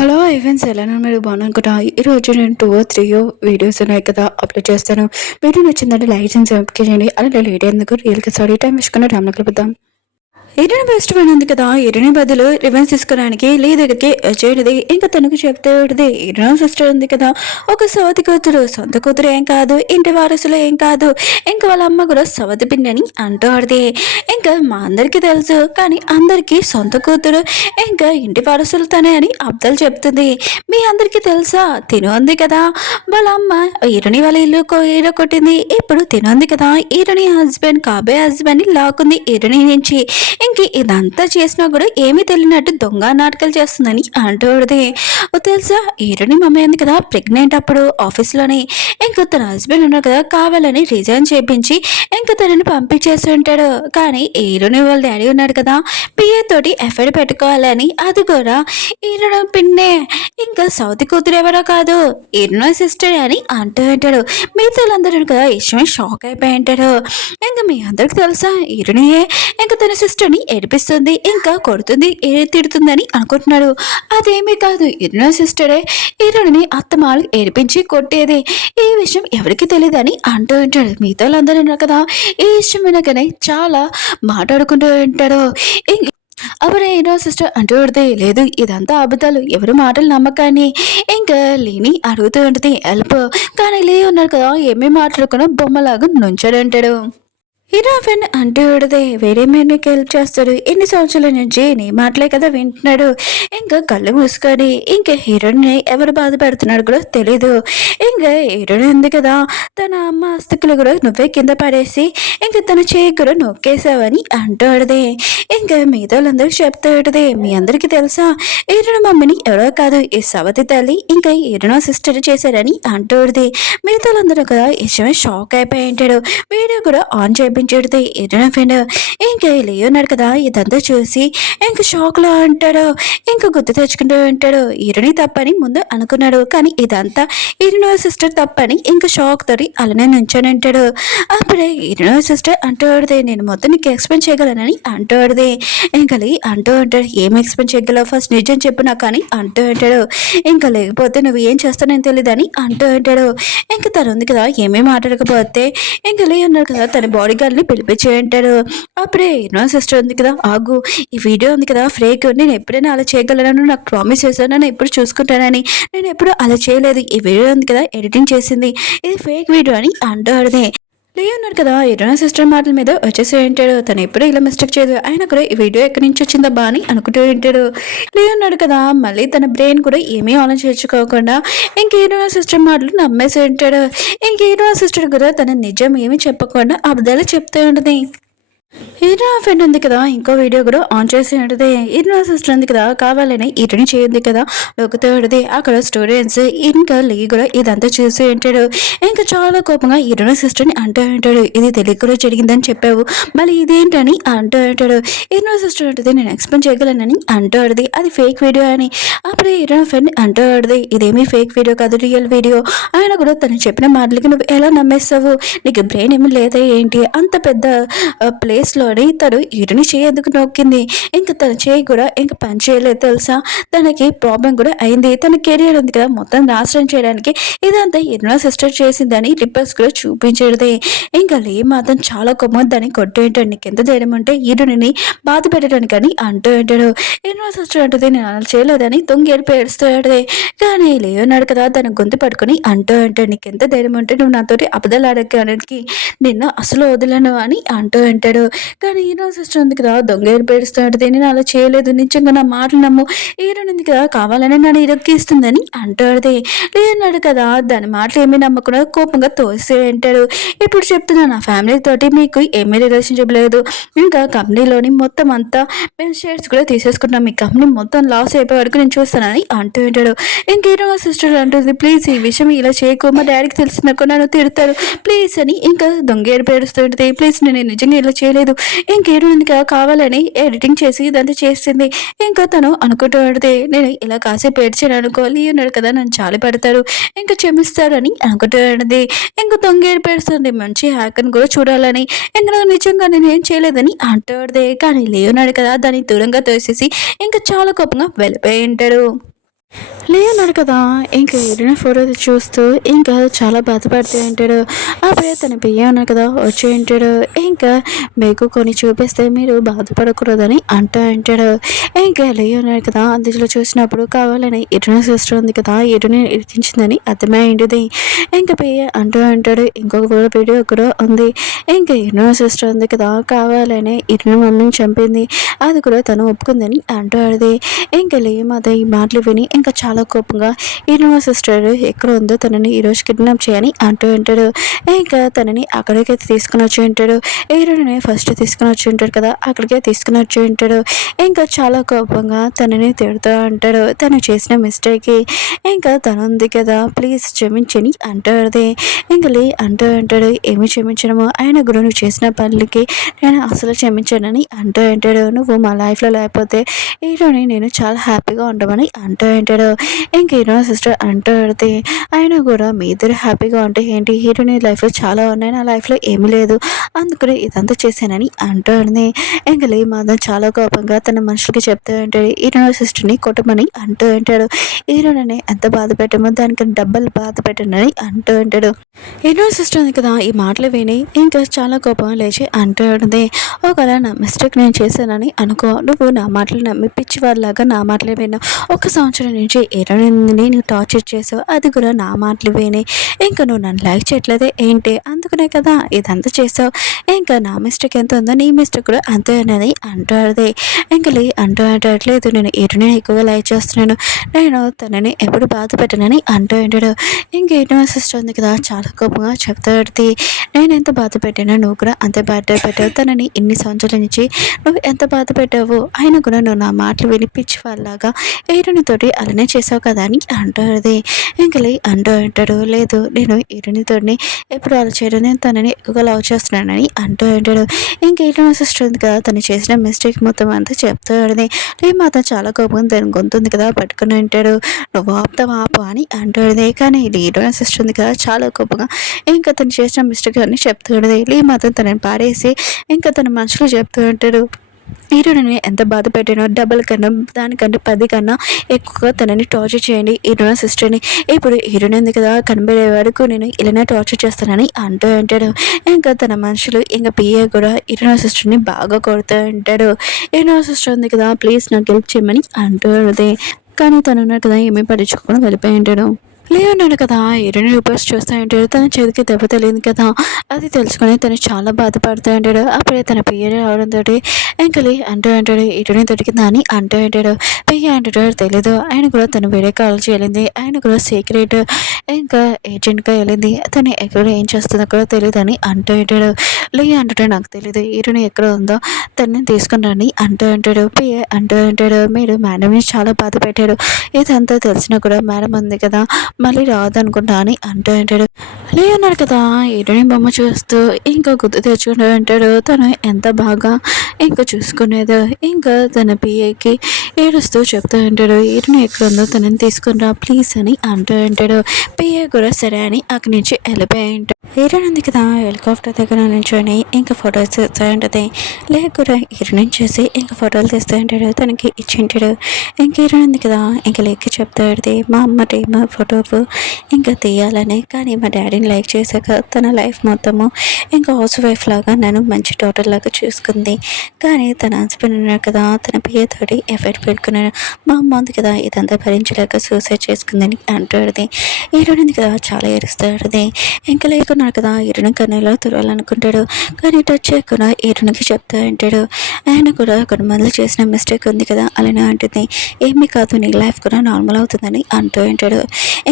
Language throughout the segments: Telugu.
హలో ఈవెంట్స్ ఎలానో మీరు బాగున్నానుకుంటా. ఈరోజు నేను 2 or 3 వీడియోస్ ఉన్నాయి కదా అప్లోడ్ చేస్తాను. వీడియో నచ్చిందంటే లైక్ చేసి సబ్స్క్రైబ్ చేయండి. అలా లేట్ అయ్యేందుకు రియల్గా సారీ. టైం వేసుకున్న డ్రామా కలుపుదాం. ఎరిని బెస్ట్ ఫ్రెండ్ ఉంది కదా, ఎరిని బదులు రివెన్స్ తీసుకోవడానికి లీ దగ్గరికి వచ్చేది. ఇంకా తనకు చెప్తే ఎరిన సిస్టర్ ఉంది కదా, ఒక సవతి కూతురు, సొంత కూతురు ఏం కాదు, ఇంటి వారసులు ఏం కాదు, ఇంకా వాళ్ళ అమ్మ కూడా సవతి పిండి అని అంటూ ఆడితే, ఇంకా మా అందరికీ తెలుసు కానీ అందరికీ సొంత కూతురు ఇంకా ఇంటి వారసులు తనే అని అబ్దాలు చెప్తుంది. మీ అందరికీ తెలుసా, తిను ఉంది కదా వాళ్ళ అమ్మ ఈరుని వాళ్ళ ఇల్లు కొట్టింది. ఇప్పుడు తిను ఉంది కదా, ఈరుని హస్బెండ్ కాబోయే హస్బెండ్ ని లాక్కుంది ఈరుని నుంచి. ఇంక ఇదంతా చేసినా కూడా ఏమీ తెలియనట్టు దొంగ నాటకాలు చేస్తుందని అంటూడది. తెలుసా, హీరోని మమ్మీ ఉంది కదా ప్రెగ్నెంట్ అప్పుడు ఆఫీస్లోనే, ఇంకా తన హస్బెండ్ ఉన్నారు కదా కావాలని రిజైన్ చేయించి ఇంకా తనని పంపించేసి ఉంటాడు. కానీ హీరోని వాళ్ళ డాడీ ఉన్నాడు కదా పిఏ తోటి ఎఫ్ఐఆర్ పెట్టుకోవాలని, అది కూడా హీరో పిన్నే, ఇంకా సౌతి కూతురు ఎవరో కాదు హీరోని సిస్టర్ అని అంటూ ఉంటాడు. మిగతా వాళ్ళందరూ కదా ఇష్టమే షాక్ అయిపోయి ఉంటాడు. ఇంకా మీ అందరికి తెలుసా హీరోనియే ఇంకా తన సిస్టర్ని ఏడిపిస్తుంది, ఇంకా కొడుతుంది, తిడుతుందని అనుకుంటున్నాడు. అదేమీ కాదు, ఇరున సిస్టరే హీరోని అత్తమాలు ఏడిపించి కొట్టేది. ఈ విషయం ఎవరికి తెలియదని అంటూ ఉంటాడు. మిగతా వాళ్ళందరూ ఉన్నారు కదా ఈ విషయం వినగానే చాలా మాట్లాడుకుంటూ ఉంటాడు. అప్పుడు ఏనో సిస్టర్ అంటూ ఉంటుంది, లేదు ఇదంతా అబద్ధాలు, ఎవరు మాటలు నమ్మకాన్ని. ఇంకా లేని అడుగుతూ ఉంటుంది హెల్ప్. కానీ లే ఉన్నారు కదా ఏమీ మాట్లాడుకున్న బొమ్మలాగా నుంచాడంటాడు. హీరో ఫ్రెండ్ అంటూ విడదే వేరే మేరకు హెల్ప్ చేస్తాడు. ఎన్ని సంవత్సరాల నుంచి నీ మాటలే కదా వింటున్నాడు. ఇంకా కళ్ళు మూసుకొని ఇంకా హీరోని ఎవరు బాధ పెడుతున్నాడు కూడా తెలీదు. ఇంకా హీరోని ఉంది కదా తన అమ్మ ఆస్తికులు కూడా నువ్వే కింద పడేసి ఇంకా తన చేయి కూడా నొక్కేసావని అంటూ విడదే. ఇంకా మిగతా వాళ్ళందరికీ చెప్తూ విడదే, మీ అందరికీ తెలుసా హీరోని మమ్మీని ఎవరో కాదు ఈ సవతి తల్లి ఇంకా హీరోనో సిస్టర్ చేశారని అంటూ విడదే. మిగతా వాళ్ళందరూ కదా ఇష్టమే షాక్ అయిపోయి ఉంటాడు. వీడియో కూడా ఆన్ చేయించేడితే ఏదైనా ఫ్రెండ్ ఇంకా లేఉన్నాడు కదా ఇదంతా చూసి ఇంకా షాక్లో అంటాడు. ఇంకా గుర్తు తెచ్చుకుంటూ ఉంటాడు. ఈరుని తప్పని ముందు అనుకున్నాడు, కానీ ఇదంతా ఈరునో సిస్టర్ తప్పని ఇంకా షాక్ తోటి అలానే నుంచొని ఉంటాడు. అప్పుడే ఈరునో సిస్టర్ అంటూ నేను మొత్తం నీకు ఎక్స్ప్లెయిన్ చేయగలనని అంటూ ఇంకా అంటూ ఉంటాడు. ఏం ఎక్స్ప్లెయిన్ చేయగలవు ఫస్ట్ నిజం చెప్పు నాకు అని అంటూ ఉంటాడు. ఇంకా లేకపోతే నువ్వు ఏం చేస్తానని తెలియదని అంటూ ఉంటాడు. ఇంకా తను ఉంది కదా ఏమీ మాట్లాడకపోతే ఇంకా ఉన్నాడు కదా తన బాడీ గార్డ్ని పిలిపించి అంటాడు. అప్పుడే నా సిస్టర్ ఉంది కదా ఆగు, ఈ వీడియో ఉంది కదా ఫ్రేక్, నేను ఎప్పుడైనా అలా చేయగలను, నాకు ప్రామిస్ చేశాను, నేను ఎప్పుడు చూసుకుంటానని, నేను ఎప్పుడు అలా చేయలేదు, ఈ వీడియో ఉంది కదా ఎడిటింగ్ చేసింది, ఇది ఫేక్ వీడియో అని అంటాడుదే. ఉన్నాడు కదా ఇరునా సిస్టర్ మాటల మీద వచ్చేసి ఉంటాడు. తను ఎప్పుడు ఇలా మిస్టేక్ చేయదు, ఆయన కూడా ఈ వీడియో ఎక్కడి నుంచి వచ్చిందా బా అని అనుకుంటూ ఉంటాడు. ఉన్నాడు కదా మళ్ళీ తన బ్రెయిన్ కూడా ఏమీ ఆలోచించుకోకుండా ఇంకేదో సిస్టర్ మాటలు నమ్మేసి ఉంటాడు. ఇంకేదో సిస్టర్ కూడా తన నిజం ఏమీ చెప్పకుండా అబద్ధాలు చెప్తూ ఉంటుంది. హీరో ఫ్రెండ్ ఉంది కదా ఇంకో వీడియో కూడా ఆన్ చేసి ఉంటుంది. హీరో సిస్టర్ ఉంది కదా కావాలని ఇటుని చేయండి కదా లోకుతూ ఉంటుంది. అక్కడ స్టూడెంట్స్ ఇంకా లీ కూడా ఇదంతా చూసి ఉంటాడు. ఇంకా చాలా కోపంగా హీరో సిస్టర్ని అంటూ ఉంటాడు, ఇది తెలియకుండా జరిగిందని చెప్పావు, మళ్ళీ ఇదేంటని అంటూ ఉంటాడు. హీరో సిస్టర్ ఉంటుంది నేను ఎక్స్ప్లెయిన్ చేయగలనని అంటూ ఉంటుంది, అది ఫేక్ వీడియో అని. అప్పుడే హీరో ఫ్రెండ్ అంటూ ఉంటుంది, ఇదేమీ ఫేక్ వీడియో కాదు రియల్ వీడియో. ఆయన కూడా తను చెప్పిన మాటలకి నువ్వు ఎలా నమ్మేస్తావు, నీకు బ్రెయిన్ ఏమి లేదా ఏంటి, అంత పెద్ద ప్లేస్లోని తను హీరోని చేయి ఎందుకు నొక్కింది, ఇంకా తన చేయి కూడా ఇంకా పని చేయలేదు తెలుసా, తనకి ప్రాబ్లం కూడా అయింది, తన కెరియర్ ఉంది కదా మొత్తం నాశనం చేయడానికి ఇదంతా హీరో సిస్టర్ చేసిందని రిపోర్ట్స్ కూడా చూపించేది. ఇంకా లే మాత్రం చాలా కోపం దాన్ని కొట్టు ఏంటాడు, నీకు ఎంత ధైర్యం అంటే హీరోని బాధ పెట్టడానికి అని అంటూ ఉంటాడు. హీరో సిస్టర్ అంటుంది నేను అలా చేయలేదని దొంగ ఏడిపి ఏడుస్తాడు. కానీ లేవన్నాడు కదా తన గొంతు పట్టుకుని అంటూ ఉంటాడు, నీకు ఎంత ధైర్యం అంటే నువ్వు నాతోటి అబద్ధాలు ఆడడానికి, నిన్ను అసలు వదలను అని అంటూ ఉంటాడు. కానీ హీరో సిస్టర్ ఉంది కదా దొంగ ఏర్పేడుస్తాడు, నేను అలా చేయలేదు, నిజంగా నా మాటలు నమ్ము, హీరో ఉంది కదా కావాలని నన్ను ఇరక్కిస్తుందని అంటాడు. లేదన్నాడు కదా దాని మాటలు ఏమీ నమ్మకుండా కోపంగా తోసే అంటాడు. ఇప్పుడు చెప్తున్నా నా ఫ్యామిలీ తోటి మీకు ఏమీ రిలేషన్షిప్ లేదు, ఇంకా కంపెనీలోని మొత్తం అంతా మేము షేర్స్ కూడా తీసేసుకుంటాం, మీ కంపెనీ మొత్తం లాస్ అయిపోయే వరకు నేను చూస్తానని అంటూ ఉంటాడు. ఇంక హీరో సిస్టర్ అంటుంది, ప్లీజ్ ఈ విషయం ఇలా చేయకు, మా డాడీకి తెలిసినాక నన్ను తిడతారు ప్లీజ్ అని ఇంకా దొంగ ఏడుపేడుస్తుంటుంది. ప్లీజ్ నేను నిజంగా ఇలా చేయలేదు, ఇంకేడు ఇంకా కావాలని ఎడిటింగ్ చేసి ఇదంతా చేసింది, ఇంకా తను అనుకుంటూ ఉంటుంది నేను ఇలా కాసేపు ఏడ్చాను అనుకోవాలి ఉన్నాడు కదా నన్ను చాలి పడతాడు ఇంకా క్షమిస్తారని అనుకుంటూ ఉంటుంది. ఇంకా దొంగ ఏడుపేడుస్తుంది మంచి హ్యాకర్ని కూడా చూడాలని, ఇంకా నాకు నిజంగా నేను ఏం చేయలేదని అంటాడుదే. కానీ లేవున్నాడు కదా దాన్ని దూరంగా తోసేసి ఇంకా చాలా కోపంగా వెళ్ళిపోయి ఉంటాడు. లే అన్నాడు కదా! ఇంక ఎడిన ఫోటో చూస్తూ ఇంకా చాలా బాధపడుతూ ఉంటాడు. అప్పుడే తన పియ్య ఉన్నాడు కదా! వచ్చి ఉంటాడు. ఇంకా మీకు కొన్ని చూపిస్తే మీరు బాధపడకూడదని అంటూ ఉంటాడు. ఇంకా లే ఉన్నాడు కదా! అందులో చూసినప్పుడు కావాలని ఎడిన సిస్టర్ ఉంది కదా! ఎడిని ఇరికించిందని అర్థమైంది. ఇంక పియ్య అంటూ ఉంటాడు. ఇంకొక వీడియో కూడా ఉంది. ఇంక ఎడిన సిస్టర్ ఉంది కదా! కావాలనే ఎడిన మమ్మీని చంపింది. అది కూడా తను ఒప్పుకుందని అంటాడు. ఇంక లే మాత ఈ మాటలు విని ఇంకా చాలా కోపంగా ఈయన సిస్టర్ ఎక్కడ ఉందో తనని ఈరోజు కిడ్నాప్ చేయని అంటూ ఉంటాడు. ఇంకా తనని అక్కడికే తీసుకుని వచ్చి ఉంటాడు. హీరోని ఫస్ట్ తీసుకుని వచ్చి ఉంటాడు కదా! అక్కడికే తీసుకుని వచ్చి ఉంటాడు. ఇంకా చాలా కోపంగా తనని తిడుతూ ఉంటాడు. తను చేసిన మిస్టేక్కి ఇంకా తను ఉంది కదా ప్లీజ్ క్షమించని అంటాడు. ఇంక లే అంటూ ఉంటాడు ఏమి క్షమించడము ఆయన కూడా నువ్వు చేసిన పనులకి నేను అసలు క్షమించానని అంటూ ఉంటాడు. నువ్వు మా లైఫ్లో లేకపోతే హీరోని నేను చాలా హ్యాపీగా ఉండమని అంటూ ఉంటాడు. ఇంక హీరో సిస్టర్ అంటూ పెడితే ఆయన కూడా మీ ఇద్దరు హ్యాపీగా ఉంటే ఏంటి హీరోని లైఫ్లో చాలా ఉన్నాయి నా లైఫ్లో ఏమీ లేదు అందుకనే ఇదంతా చేశానని అంటూ ఉంది. ఇంక లే మాత్రం చాలా కోపంగా తన మనుషులకి చెప్తూ ఉంటాడు హీరో సిస్టర్ని కొట్టమని అంటూ ఉంటాడు. హీరోని ఎంత బాధ పెట్టమో దానికి డబ్బులు బాధ పెట్టండి అంటూ ఉంటాడు. హీరో సిస్టర్ ఉంది కదా ఈ మాటలు విని ఇంకా చాలా కోపం లేచి అంటూ ఉంటుంది ఒకవేళ నా మిస్టేక్ నేను చేశానని అనుకో నువ్వు నా మాటలు నమ్మి పిచ్చివాడిలాగా నా మాటలు విన్నావు 1 సంవత్సరం నుంచి హీరోయిన్ని నువ్వు టార్చర్ చేసావు అది కూడా నా మాటలు విని ఇంకా నువ్వు నన్ను లైక్ చేయట్లేదే ఏంటి అందుకనే కదా ఇదంతా చేసావు ఇంకా నా మిస్టేక్ ఎంత ఉందో నీ మిస్టేక్ కూడా అంతేనని అంటాడు. ఇంకా లే అంటూ అంటట్లేదు నేను హీరోని ఎక్కువగా లైక్ చేస్తున్నాను నేను తనని ఎప్పుడు బాధ పెట్టనని అంటూ ఉంటాడు. ఇంక హీరో సిస్టర్ ఉంది కదా చాలా కోపంగా చెప్తాడు నేను ఎంత బాధ పెట్టానో నువ్వు కూడా అంతే బాధ పెట్టావు తనని ఇన్ని సంవత్సరాల నుంచి నువ్వు ఎంత బాధ పెట్టావు అయినా కూడా నువ్వు నా మాటలు వినిపించి వాళ్ళలాగా హీరోనితోటి అలానే చేసావు కదా అని అంటాడు. ఇంక లే అంటూ అంటాడు లేదు నేను హీరోనితోని ఎప్పుడు అలా చేయడం నేను తనని ఎక్కువగా లవ్ చేస్తున్నానని అంటూ ఉంటాడు. ఇంక హీరో సిస్టర్ ఉంది కదా తను చేసిన మిస్టేక్ మొత్తం అంతా చెప్తాడు. లే మాత్రం చాలా కోపం తను గొంతుంది కదా పట్టుకుని ఉంటాడు నువ్వు ఆపుతావా ఆపు అని అంటాడు. కానీ ఇది హీరో సిస్టర్ ఉంది కదా చాలా కోపంగా ఇంకా తను చేసిన మిస్టేక్ అని చెప్తాడు. లే మాత్రం తనని పారేసి ఇంకా తన మనసులో చెప్తూ ఉంటాడు హీరోని ఎంత బాధ పెట్టానో డబల్ కన్నా దానికంటే 10 కన్నా ఎక్కువగా తనని టార్చర్ చేయండి హీరో సిస్టర్ని ఇప్పుడు హీరోని ఉంది కదా కనబడే వరకు నేను ఇలానే టార్చర్ చేస్తానని అంటూ ఉంటాడు. ఇంకా తన మనుషులు ఇంకా పిఏ కూడా హీరో సిస్టర్ని బాగా కొడుతూ ఉంటాడు. హీరో సిస్టర్ ఉంది కదా ప్లీజ్ నాకు హెల్ప్ చేయమని అంటూ కానీ తను ఉన్నారు కదా ఏమీ పట్టించుకోకుండా వెళ్ళిపోయి ఉంటాడు. లేన్నాడు కదా హీరోని రిక్వెస్ట్ చేస్తూ ఉంటాడు తన చేతికి దెబ్బ తెలియదు కదా అది తెలుసుకొని తను చాలా బాధపడుతూ ఉంటాడు. అప్పుడే తన పియ్య రావడంతో ఇంకా లే అంటూ ఉంటాడు హీరోని దొరికిందా అని అంటూ ఉంటాడు. పియ్య అంటాడు తెలీదు ఆయన కూడా తను వేరే కాల్ చేయలేదు ఆయన కూడా సీక్రెట్ ఇంకా ఏజెంట్గా వెళ్ళింది తను ఎక్కడ ఏం చేస్తుందో కూడా తెలియదు అని అంటూ ఉంటాడు. లే అంటాడు నాకు తెలియదు హీరోని ఎక్కడ ఉందో తనని తీసుకుని అంటూ ఉంటాడు. పియ్య అంటూ ఉంటాడు మీరు మేడంని చాలా బాధ పెట్టారు ఇదంతా తెలిసినా కూడా మేడం ఉంది కదా మళ్ళీ రాదనుకుంటా అని అంటూ ఉంటాడు. లే అన్నాడు కదా హీరోని బొమ్మ చూస్తూ ఇంకా గుర్తు తెచ్చుకుంటూ ఉంటాడు తను ఎంత బాగా ఇంకా చూసుకునేదో ఇంకా తన పిఏకి ఏడుస్తూ చెప్తూ ఉంటాడు హీరోని ఎక్కడ ఉందో తనని తీసుకునిరా ప్లీజ్ అని అంటూ ఉంటాడు. పిఏ కూడా సరే అని అక్కడి నుంచి వెళ్ళిపోయి ఉంటాడు. హీరోయిన్ ఉంది కదా హెలికాప్టర్ దగ్గర నుంచొని ఇంకా ఫొటోస్ తీస్తూ ఉంటుంది. లేక కూడా హీరోయిన్ చూసి ఇంకా ఫోటోలు తీస్తూ ఉంటాడు తనకి ఇచ్చి ఉంటాడు. ఇంక హీరోయిన్ ఉంది కదా ఇంకా లేక చెప్తూ ఉంటుంది మా అమ్మ టీమ్ ఫోటో ఇంకా తీయాలని కానీ మా డాడీని లైక్ చేశాక తన లైఫ్ మొత్తము ఇంకా హౌస్ వైఫ్ లాగా నన్ను మంచి డాటర్ లాగా చూసుకుంది కానీ తన హస్బెండ్ ఉన్నాడు కదా తన పియ్యతోటి ఎఫెక్ట్ పెట్టుకున్నాడు మా అమ్మ ఉంది కదా ఇదంతా భరించలేక సూసైడ్ చేసుకుందని అంటాడుది. హీరోయిన్ ఉంది కదా చాలా ఏడుస్తాడుది. ఇంకా లేకున్నాడు కదా హీరోయిన్ కన్నీలో తురాలనుకుంటాడు కానీ టచ్ చేయకుండా హీరోయిన్కి చెప్తా ఉంటాడు. ఆయన కూడా కొన్ని మందులు చేసిన మిస్టేక్ ఉంది కదా అలానే అంటుంది ఏమీ కాదు నీ లైఫ్ కూడా నార్మల్ అవుతుందని అంటూ ఉంటాడు.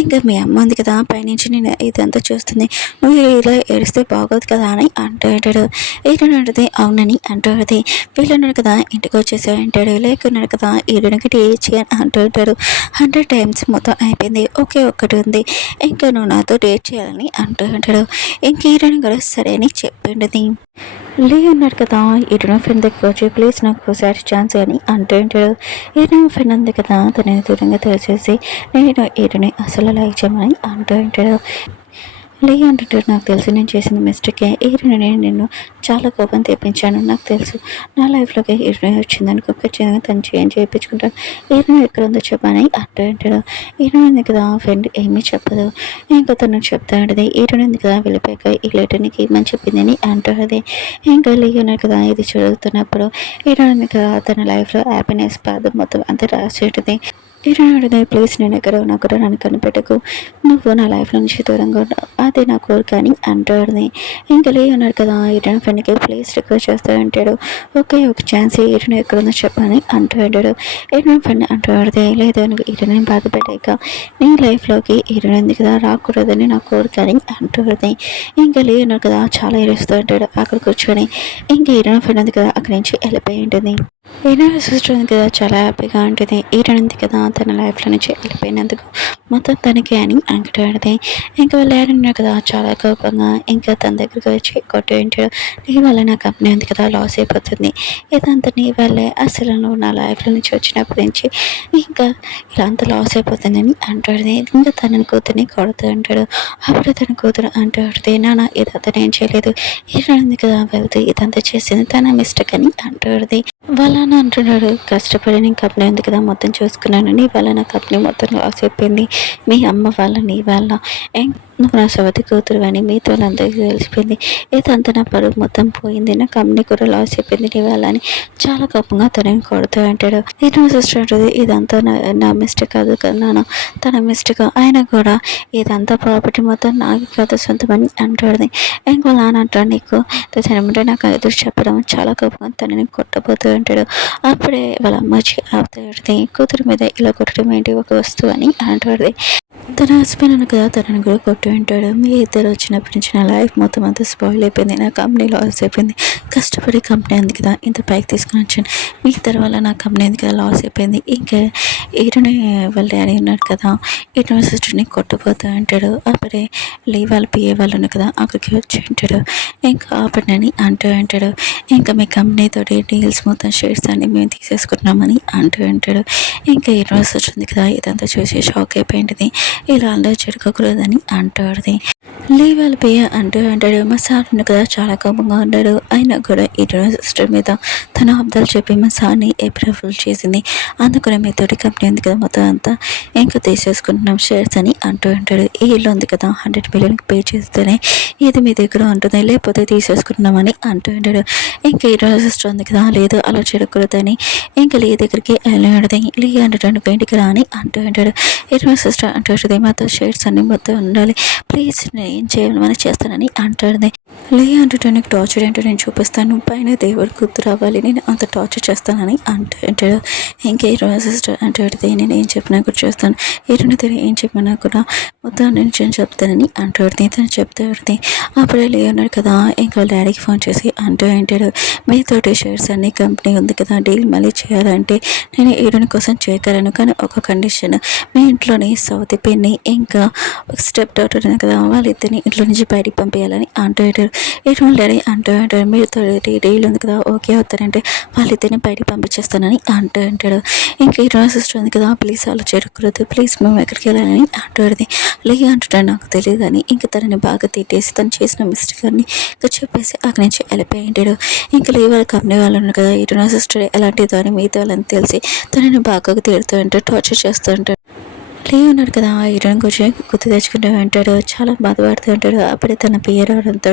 ఇంకా మీ అమ్మ ఉంది కదా పైనుంచి నేను ఇదంతా చూస్తుంది నువ్వు ఇలా ఏడిస్తే బాగోదు కదా అని అంటూ ఉంటాడు. ఏంటంటే అవునని అంటూ ఉంటుంది. వీళ్ళన్నాడు కదా ఇంటికి వచ్చేసి అంటాడు లేకున్నాడు కదా హీరోయిన్కి డేట్ అని అంటూ ఉంటాడు. 100 times మొత్తం అయిపోయింది ఒకే ఒక్కటి ఉంది ఇంకా నువ్వు నాతో డేట్ చేయాలని అంటూ ఉంటాడు. ఇంక హీరోయిన్ కూడా సరే అని చెప్పిండది. లే అన్నాడు కదా హీరోయిన్ ఫ్రెండ్ దగ్గర వచ్చి ప్లీజ్ నాకు ఒకసారి ఛాన్స్ అని అంటూ ఉంటాడు. హీరోయిన్ ఫ్రెండ్ ఉంది కదా తనని దూరంగా తెలిసేసి నేను హీరోని అసలు లైక్ చేయమని అంటూ ఉంటాడు. లేదంటాడు. నాకు తెలుసు నేను చేసింది మిస్టేకే. హీరోని నిన్ను చాలా కోపం తెప్పించాను. నాకు తెలుసు నా లైఫ్‌లోకి హీరోయిన్ వచ్చిందని ఖచ్చితంగా తను చేంజ్ చేపించుకుంటాను. హీరోయిన్ ఎక్కడుందో చెప్పని అంటాడు. హీరోయిన్ ఉంది కదా ఫ్రెండ్ ఏమీ చెప్పదు. ఇంకా తను చెప్తా ఉంటది. హీరోయిన్ ఉంది కదా వెళ్ళిపోయాక ఈ లెటర్ నీకు ఇమ్మని చెప్పిందని అంటది. ఇంకా లేయున్నారు కదా ఇది చదువుతున్నప్పుడు హీరోయిన్ ఉంది కదా తన లైఫ్‌లో హ్యాపీనెస్ బాధ మొత్తం అంతా రాసేటది. హీరోయిన్ ప్లీజ్ నేను ఎక్కడ ఉన్నా కూడా నన్ను కనిపెట్టకు. నువ్వు నా లైఫ్ నుంచి దూరంగా ఉన్నావు. అదే నా కోరిక అని అంటాడు. ఇంకా లే ఉన్నాడు కదా హీరోయిన్ ఫ్రెండ్కి ప్లీజ్ రిక్వెస్ట్ చేస్తా అంటాడు. ఓకే ఒక ఛాన్స్ హీరోయిన్ ఎక్కడుందో చెప్పని అంటాడు. హీరోయిన్ ఫ్రెండ్ అంటాడు లేదు నువ్వు హీరోయిన్ బాధ పెట్టాక నీ లైఫ్లోకి హీరోయిన్ ఉంది కదా రాకూడదని నా కోరిక అని అంటాడు. ఇంకా లే ఉన్నాడు కదా చాలా ఏడుస్తూ ఉంటాడు అక్కడ కూర్చొని. ఇంకా హీరోయిన్ ఫ్రెండ్ ఉంది కదా అక్కడి నుంచి వెళ్ళిపోయి ఉంటుంది. హీరోయిన్ సిస్టర్ ఉంది కదా చాలా హ్యాపీగా ఉంటుంది. హీరోయిన్ ఉంది కదా తన లైఫ్లో నుంచి వెళ్ళిపోయినందుకు మొత్తం తనకి అని అంకటాడితే ఇంకా వాళ్ళు ఏడున్నారు కదా చాలా కోపంగా ఇంకా తన దగ్గరికి వచ్చి కొట్టి ఉంటాడు. నీ వల్ల నా కంపెనీ ఉంది కదా లాస్ అయిపోతుంది. ఇదంతా నీ వల్లే అసలు నువ్వు నా లైఫ్లో నుంచి వచ్చినప్పటి నుంచి ఇంకా ఇలా అంతా లాస్ అయిపోతుందని అంటాడు. ఇంకా తనని కూతుర్ని కొడుతూ ఉంటాడు. అప్పుడు తన కూతురు అంటాడు నాన్న ఇదంతా నేను చేయలేదు. హీరోయిన్ ఉంది కదా వెళ్తే ఇదంతా చేసింది తన మిస్టేక్ అని అంటాడు. వాళ్ళ అని అంటున్నాడు కష్టపడి నేను కంపెనీ ఉంది కదా మొత్తం చూసుకున్నాను నీ వల్ల నా కంపెనీ మొత్తం లాస్ అయిపోయింది. మీ అమ్మ వాళ్ళ నీ వల్ల నువ్వు నా సవతి కూతురు అని మీతో వాళ్ళందరికీ తెలిసిపోయింది. ఇదంతా నా పరువు మొత్తం పోయింది. నా కంపెనీ కూడా లాస్ అయిపోయింది నీ వల్ల అని చాలా కోపంగా తనని కొడుతూ అంటాడు. నేను సిస్టర్ అంటుంది ఇదంతా నా మిస్టేక్ కాదు కదా తన మిస్టేక్ అయినా కూడా ఇదంతా ప్రాపర్టీ మొత్తం నాకు కదా సొంతమని అంటాడు. ఇంకో నాన్న అంటాడు నీకు తెచ్చానంటే నాకు ఎదురు చెప్పడం చాలా కోపంగా తనని కొట్టబోతూ అంటాడు. అప్పుడే వాళ్ళ అమ్మాచి ఆపుతాడు. కూతురు మీద ఇలా కొట్టడం ఏంటి ఒక వస్తువు అని అంటాడు. తన హస్బెండ్ అని కదా తనని కూడా కొట్టి ఉంటాడు. మీ ఇద్దరు వచ్చినప్పటి నుంచి నా లైఫ్ మొత్తం అంతా స్పాయిల్ అయిపోయింది. నా కంపెనీ లాస్ అయిపోయింది. కష్టపడి కంపెనీ ఉంది కదా ఇంత పైకి తీసుకుని వచ్చాను. మీ ఇద్దరి వల్ల నా కంపెనీ ఉంది కదా లాస్ అయిపోయింది. ఇంకా ఈటని వాళ్ళ డాడీ ఉన్నాడు కదా ఈటని సిస్టర్ని కొట్టబోతూ అంటాడు. అప్పుడే వాళ్ళ పిఏ వాళ్ళు ఉన్నారు కదా అక్కడికి వచ్చి ఉంటాడు. ఇంకా అప్పటిని అంటూ అంటాడు ఇంకా మీ కంపెనీతోటి డీల్స్ మొత్తం షేర్స్ అన్ని మేము తీసేసుకున్నామని అంటూ అంటాడు. ఇంకా ఈటని సిస్టర్ ఉంది కదా ఇదంతా చూసి షాక్ అయిపోయింది. ఇలా అలా జరగకూడదని అంటాడు. వాళ్ళ పియ్య అంటాడు మా సార్ ఉన్న కదా చాలా కోపంగా ఉన్నాడు. అయినా కూడా ఈటని సిస్టర్ మీద తన అబ్దాలు చెప్పి మా సార్ని ఏప్రిల్ చేసింది. అందుకనే మీతోటి కంపెనీ ఉంది కదా మొత్తం అంతా ఇంకా తీసేసుకుంటున్నాం షేర్స్ అని అంటూ ఉంటాడు. ఈ ఇల్లు ఉంది కదా 100 మిలియన్కి పే చేస్తేనే ఇది మీ దగ్గర ఉంటుంది లేకపోతే తీసేసుకుంటున్నామని అంటూ ఉంటాడు. ఇంకా ఈటని సిస్టర్ ఉంది కదా లేదు అలా జరగకూడదని ఇంకా దగ్గరికి వెళ్ళాడు. అంటాడు ఇంటికి రాని అంటూ ఉంటాడు. ఈటని సిస్టర్ అంటాడు మాతో షేర్స్ అన్ని మొత్తం ఉండాలి ప్లీజ్ నేను ఏం చేయాలని చేస్తానని అంటాడు. అంటుంటే నీకు టార్చర్ ఏంటో నేను చూపిస్తాను పైన దేవుడు గుర్తు రావాలి నేను అంత టార్చర్ చేస్తానని అంటాడు. ఇంకే సిస్టర్ అంటాడు నేను ఏం చెప్పినా కూడా చేస్తాను ఈరోజు ఏం చెప్పినా కూడా మొత్తం నేను చెప్తానని అంటాడు. తను చెప్తాడు. అప్పుడే ఉన్నాడు కదా ఇంకా వాళ్ళ డాడీకి ఫోన్ చేసి అంటాడు మీతోటి షేర్స్ అన్ని కంపెనీ ఉంది కదా డీల్ మళ్ళీ చేయాలంటే నేను ఈరోజు కోసం చేయగలను కానీ ఒక కండిషన్ మీ ఇంట్లోని సౌతి పిన్ని ఇంకా ఒక స్టెప్ డాక్టర్ కదా వాళ్ళిద్దరిని ఇంట్లో నుంచి బయటికి పంపించాలని అంటాడు. ఈరోజు డాడీ అంటాడు మీతో డీల్ ఉంది కదా ఓకే అవుతారంటే వాళ్ళిద్దరిని బయటికి పంపించేస్తానని అంటాడు. ఇంకా ఈరోజు సిస్టర్ ఉంది కదా ప్లీజ్ అలా జరగకూడదు ప్లీజ్ మేము ఎక్కడికి వెళ్ళాలని అంటాడు. అంటాడు నాకు తెలియదు అని ఇంకా తనని బాగా తిట్టేసి తను చేసిన మిస్టేక్ అని ఇంకా చెప్పేసి అక్కడి నుంచి వెళ్ళిపోయింటాడు. ఇంకా వాళ్ళ కంపెనీ వాళ్ళు ఉన్నారు కదా ఈరోజు సిస్టర్ ఎలాంటిదో అని మిగతా వాళ్ళని తెలిసి తనని బాగా తిడుతూ ఉంటాడు టార్చర్ చేస్తూ ఉంటాడు. ఉన్నాడు కదా హీరోయిన్ వచ్చి గుర్తు తెచ్చుకుంటూ ఉంటాడు చాలా బాధపడుతూ ఉంటాడు. అప్పుడే తన పియ్య రావడంతో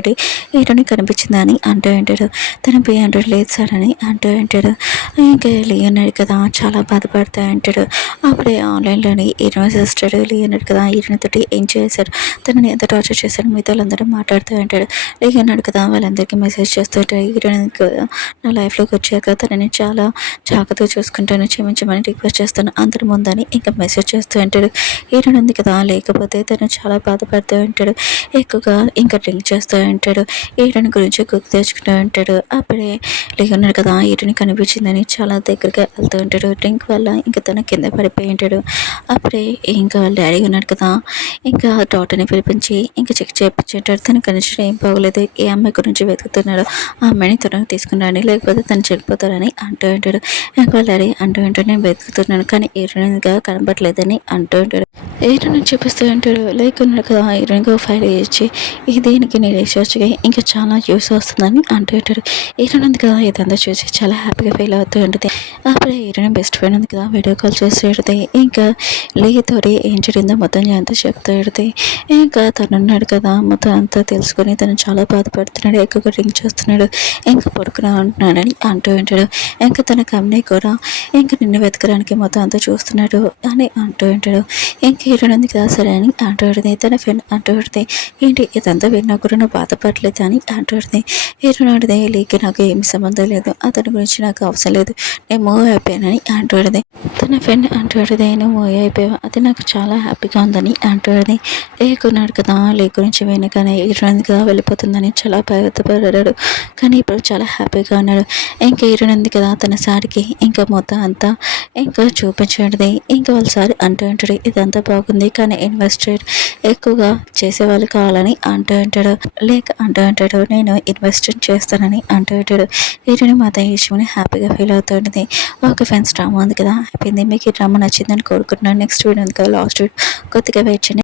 హీరోని కనిపించిందా అని అంటూ ఉంటాడు. తన పియ్య అంటాడు లేదు సార్ అని అంటూ ఉంటాడు. ఇంకా ఉన్నాడు కదా చాలా బాధపడుతూ ఉంటాడు. అప్పుడే ఆన్లైన్లోని హీరోయిన్ సిస్టర్ ఉన్నాడు కదా హీరోయిన్ తోటి ఏం చేశాడు తనని ఎంత టార్చర్ చేశాడు మిగతా వాళ్ళందరూ మాట్లాడుతూ ఉంటాడు. ఉన్నాడు కదా వాళ్ళందరికీ మెసేజ్ చేస్తూ ఉంటాడు హీరోయిన్ నా లైఫ్లోకి వచ్చాక తనని చాలా జాగ్రత్తగా చూసుకుంటాను క్షమించమని రిక్వెస్ట్ చేస్తాను అందరి ముందని ఇంకా మెసేజ్ చేస్తూ ఉంటాడు. హీరోయిన్ ఉంది కదా లేకపోతే తను చాలా బాధపడుతూ ఉంటాడు. ఎక్కువగా ఇంకా డ్రింక్ చేస్తూ ఉంటాడు. హీరోయిన్ గురించి గుర్తు తెచ్చుకుంటూ ఉంటాడు. అప్పుడే ఉన్నాడు కదా హీరోయిన్ కనిపించిందని చాలా దగ్గరగా వెళ్తూ ఉంటాడు. డ్రింక్ వల్ల ఇంకా తన కింద పడిపోయి ఉంటాడు. అప్పుడే ఇంకా వాళ్ళ డాడీ ఉన్నాడు కదా ఇంకా డాక్టర్ని పిలిపించి ఇంకా చెక్ చేయించుంటాడు. తన కనిపించడం ఏం బాగోలేదు ఏ అమ్మాయి గురించి వెతుకుతున్నాడు ఆ అమ్మాయిని తనకు తీసుకున్నాడు లేకపోతే తను చనిపోతాడని అంటూ ఉంటాడు. ఇంకా వాళ్ళ డాడీ అంటూ ఉంటాడు నేను వెతుకుతున్నాను కానీ హీరోయిన్గా కనబడలేదని అంటూ అంటూ ఉంటాడు. హీరోని చూపిస్తూ ఉంటాడు. లైక్ ఉన్నాడు కదా, హీరోయిన్కి ఫైల్ ఇచ్చి ఇది దీనికి నీ రీసెర్చ్కి ఇంకా చాలా యూస్ వస్తుందని అంటూ ఉంటాడు. హీరోయిన్ ఉంది కదా ఇదంతా చూసి చాలా హ్యాపీగా ఫీల్ అవుతూ ఉంటుంది. అప్పుడే హీరోయిన్ బెస్ట్ ఫ్రెండ్ ఉంది కదా వీడియో కాల్ చేసి పెడితే ఇంకా లేతోటి ఏం జరిగిందో మొత్తం అంతా చెప్తూ పెడితే ఇంకా తను ఉన్నాడు కదా మొత్తం అంతా తెలుసుకొని తను చాలా బాధపడుతున్నాడు, ఎక్కువగా డ్రింక్ చేస్తున్నాడు, ఇంకా పడుకుని ఉంటున్నాడని అంటూ ఉంటాడు. ఇంకా తన కంపెనీ కూడా ఇంకా నిన్ను వెతకడానికి మొత్తం అంతా చూస్తున్నాడు అని అంటూ ఉంటాడు. ఇంక హీరోయిన్ ఉంది కదా సరే అని అంటూ ఉంటుంది. తన ఫ్రెండ్ అంటూ ఉంటుంది ఏంటి ఇదంతా విన్నా కూడా నువ్వు బాధపడలేదు అని అంటూ ఉంటుంది. హీరోయిన్ ఉంటుంది లేక నాకు ఏమి సంబంధం లేదు, అతని గురించి నాకు అవసరం లేదు, నేను మూవ్ అయిపోయానని అంటూ ఉంటుంది. తన ఫ్రెండ్ అంటూ ఉంటుంది నువ్వు మూవ్ అయిపోయావు, అది నాకు చాలా హ్యాపీగా ఉందని అంటూ ఉంటుంది. లేకున్నాడు కదా లేక గురించి వినగానే హీరోయిన్ కదా వెళ్ళిపోతుందని చాలా బాధపడ్డాడు. కానీ ఇప్పుడు చాలా హ్యాపీగా ఉన్నాడు. ఇంకా హీరోయిన్ ఉంది కదా తన సారికి ఇంకా మొత్తం అంతా ఇంకా చూపించండి. ఇంకా వాళ్ళ సారి అంటూ ఉంటాడు ఇదంతా బాగుంది కానీ ఇన్వెస్టెడ్ ఎక్కువగా చేసేవాళ్ళు కావాలని అంటూ ఉంటాడు. లేక అంటూ ఉంటాడు నేను ఇన్వెస్ట్ చేస్తానని అంటూ ఉంటాడు. హీరోయిన్ మాత్రం ఈ విషయంని హ్యాపీగా ఫీల్ అవుతూ ఉంటుంది. ఒక ఫ్రెండ్స్ డ్రామా ఉంది కదా అయిపోయింది. మీకు ఈ డ్రామా నచ్చిందని కోరుకుంటున్నాను. నెక్స్ట్ వీడియో ఉంది కదా లాస్ట్ వీడియో కొద్దిగా వెయిట్ చేయండి.